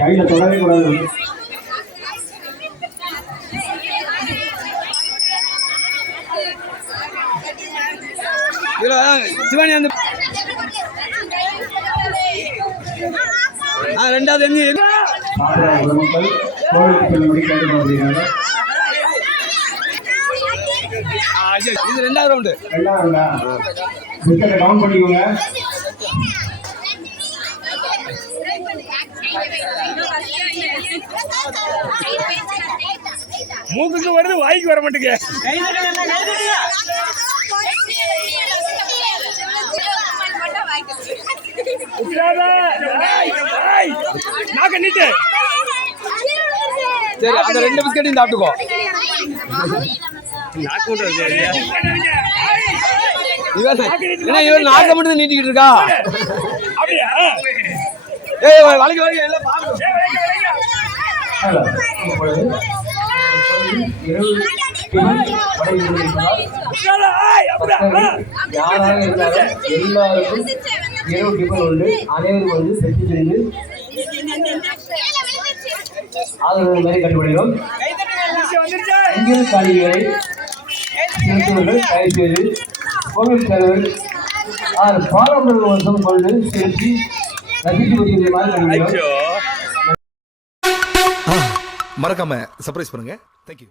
கையில தொடவே கூடாது. சிவானி அந்த ரெண்டாவது மக்கள் கோவிலுக்கு செல்லும்படி கேட்டுக்கொள்கிறார்கள். இது ரெண்டாவது ரவுண்டு. டவுன் பண்ணிக்கோங்க. மூக்குக்கு வருது, வாய்க்கு வர மாட்டேங்க. சரி, அந்த ரெண்டு பிஸ்கட்டையும் சாப்பிட்டுக்கோ. இவன் நாக்க மட்டும் நீட்டிக்கிட்டு இருக்கா. ஏய் வளைக்க வளைக்க எல்லாம் பாருங்க. யாராக இருந்தாலும் எல்லாருக்கும் இரவு டிஃபன் உண்டு. அனைவரும் வந்து செஞ்சு செஞ்சு ஆதரவு மாதிரி கண்டுபிடிக்கிறோம். இங்கிருந்து காலிகளை செலுத்துவர்கள் தயவு செய்து கோவில் தலைவர் பாரம்பரிய வருஷம் கொண்டு செலுத்தி ரசித்து வருகிற மாதிரி கண்டுபிடிக்கிறோம். மறக்காம சர்ப்ரைஸ் பண்ணுங்க. தேங்க்யூ.